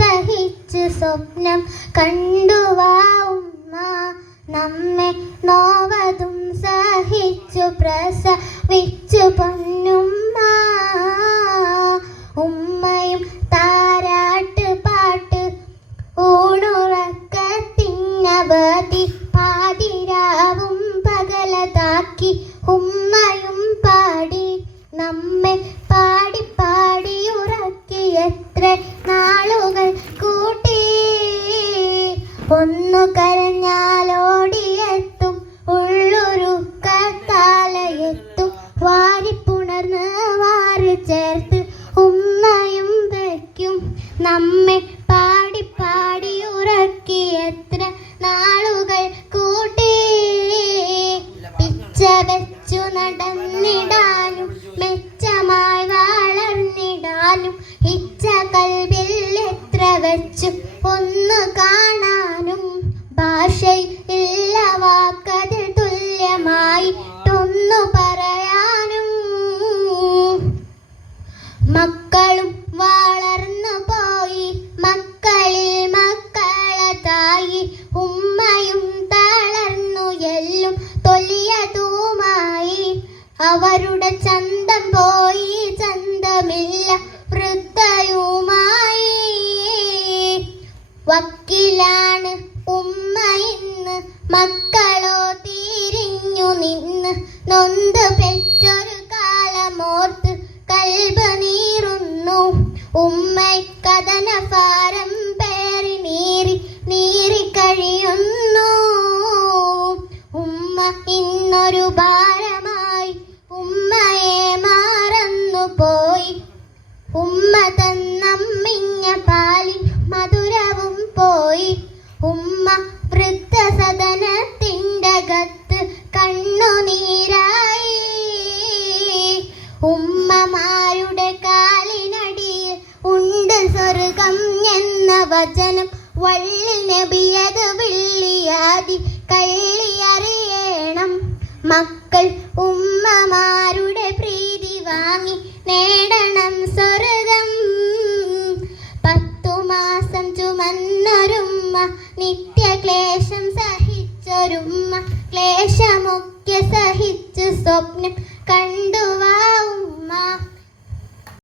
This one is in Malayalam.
സഹിച്ച് സ്വപ്നം കണ്ടുവാ ഉമ്മ. നമ്മെ നോവതും സഹിച്ചു പ്രസവിച്ചു പൊന്നുമ്മ. ഉമ്മയും താരാട്ട് പാട്ട് ഊണുറക്കത്തിനവധി പാതിരാവും പകലതാക്കി ഉമ്മയും പാടി നമ്മെ പാടി പാടി ഉറക്കി എത്ര നാളുകൾ കൂട്ടി. ഒന്നു കരഞ്ഞാലോടിയെത്തും ഉള്ളൊരുക്കത്താലയെത്തും വാരിപ്പുണർന്ന് വാരി ചേർത്ത് ഉമ്മയും വയ്ക്കും നമ്മെ പാടി പാടി ഉറക്കി എത്ര നാളുകൾ കൂട്ടി. പിച്ച വെച്ചു നടന്നിടാനും മെച്ചമായി വളർന്നിടാനും ഇച്ഛ കൽവിൽ എത്ര വെച്ചു ഒന്ന് കാണാനും ഭാഷയില്ല വാക്കതിൽ തുല്യമായിട്ടൊന്നു പറയാനും. മക്കളും വളർന്നു പോയി മക്കളിൽ മക്കളതായി ഉമ്മയും തളർന്നു എല്ലും തൊലിയതുമായി. അവരുടെ ചന്തം പോയി ചന്തമില്ല വൃദ്ധയുമായി. വക്കിലാണ് ഉമ്മ ഇന്ന് മക്കളോ തിരിഞ്ഞു നിന്ന് നൊന്ത് പെറ്റൊരു കാലമോർത്ത് കൽബ് നീറുന്നു. ഉമ്മക്കഥനഭാരം പേറി നീറി കഴിയുന്നു. ഉമ്മ ഇന്നൊരു ഭാരമായി ഉമ്മയെ മറന്നു പോയി. ഉമ്മ തന്നമ്മിഞ്ഞ പാലിൻ മധുരവും പോയി. ഉമ്മ വൃദ്ധസദനത്തിൻ്റെ അകത്ത് കണ്ണുനീരായി. ഉമ്മമാരുടെ കാലിനടിയിൽ ഉണ്ട് സ്വർഗം എന്ന വചനം വള്ളിൽ നബിയത് വെള്ളിയാതി കള്ളിയറിയണം. മക്കൾ ഉമ്മമാരുടെ പ്രീതി വാങ്ങി നേടണം സ്വർഗം. 10 മാസം ചുമന്നൊരുമ്മ നിത്യക്ലേശം സഹിച്ചൊരുമ്മ ക്ലേശമൊക്കെ സഹിച്ച് സ്വപ്നം കണ്ടുവാ